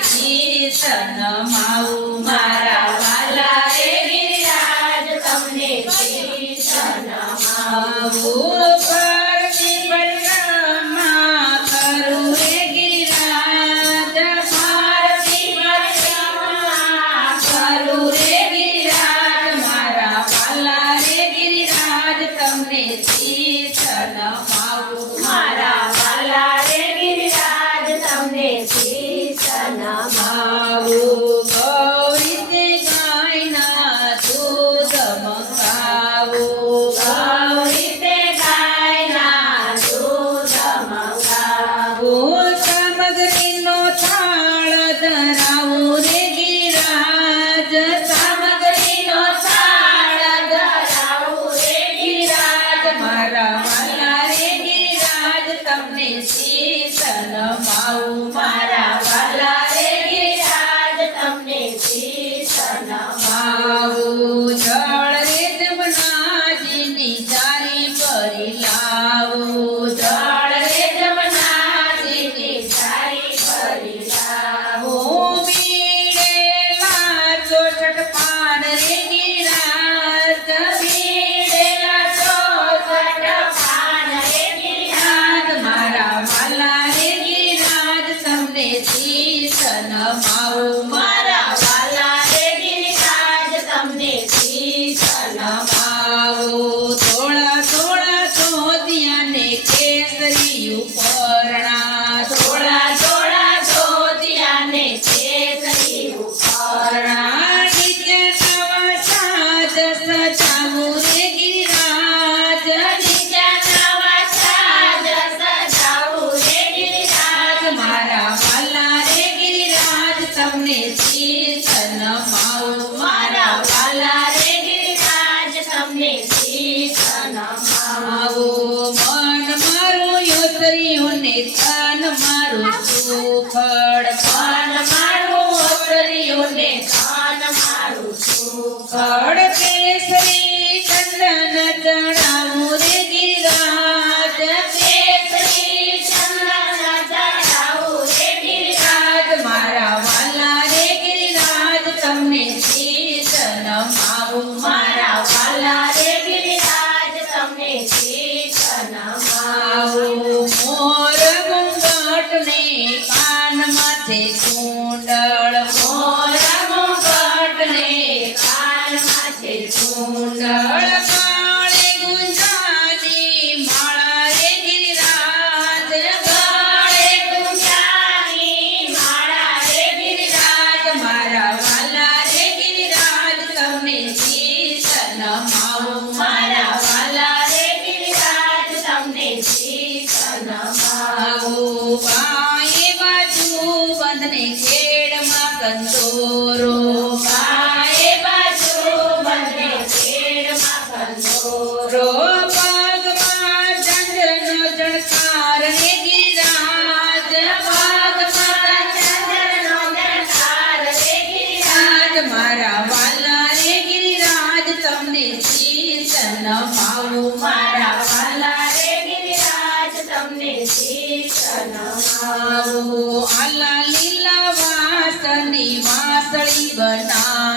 શીશ નમાવું મારા વાલા રે ગિરિરાજ તમને શીશ નમાવું ફરતી પરિક્રમા કરું રે ગિરિરાજ ફરતી પરિક્રમા કરું રે ગિરિરાજ મારા વાલા રે ગિરિરાજ તમને શીશ નમાવું મારા વાલા રે ગિરિરાજ તમને શીશ નમાવું ગૌરી તે ગાયના દૂધ મંગાવું ગૌરી તે ગાયના દૂધ મંગાવું સામગ્રીનો થાળ ધરાવું રે ગિરિરાજ સામગ્રીનો થાળ ધરાવું રે ગિરિરાજ મારા વાલા રે ગિરિરાજ તમને શીશ નમાવું મારા વાલા રે ગિરિરાજ તમને શીશ નમાવું જળ રે જમનાજીની ચારી ભરી લાવું જળ રે જમનાજીની ચારી ભરી લાવું બીડેલા ચોસઠ પાન રે ગિરિરાજ બીડેલા ચોસઠ પાન રે ગિરિરાજ મારા વાલા રે ગિરિરાજ તમને શીશ નમાવું મારા વાલા રે ગિરિરાજ તમને શીશ નમાવું થોડા થોડા ધોતિયાને કેસરી ઉપરણા થોડા થોડા ધોતિયાને કેસરી ઉપરણા નીચે નવા સાજ સજાવું રે ગિરિરાજ નીચે નવા સાજ સજાવું રે ગિરિરાજ મારા વાલા રે ગિરિરાજ તમને શીશ નમાવું મારા વાલા રે ગિરિરાજ તમને શીશ નમાવું મન મારું યોતરીઓને કાન મારું સુખડ મન મારું યોતરીઓને કાન મારું સુખડ કેસરી ચંદન ચડાવું રે ગિરિરાજ કેસરી ચંદન ચડાવું રે ગિરિરાજ મારા વાલા રે ગિરિરાજ તમને શીશ નમાવું મારા વાલા રે ગિરિરાજ તમને શીશ નમાવું મોર મુંગટ ને કાન માથે કુંડળ મોર મુંગટ ને કાન માથે કુંડળ કાળે ગુંજાની માળા રે ગિરિરાજ કાળે ગુંજાની માળા રે ગિરિરાજ મારા વાલા રે ગિરિરાજ તમને શીશ નમાવું મારા વાલા રે ગિરિરાજ તમને શીશ નમાવું બાએ બાજુ બંધને ખેડમાં કંદોરો બાએ બાજુ બંધને ખેડમાં કંદોરો પગમાં ચંદ્રનો જણકાર રે ગિરિરાજ પગમાં ચંદ્રનો જણકાર રે ગિરિરાજ મારા વાલા રે ગિરિરાજ તમને શીશ નમાવું મારા વાલા રે ગિરિરાજ તમને શીશ નમાવું આલા લીલા વાસની વાસળી બના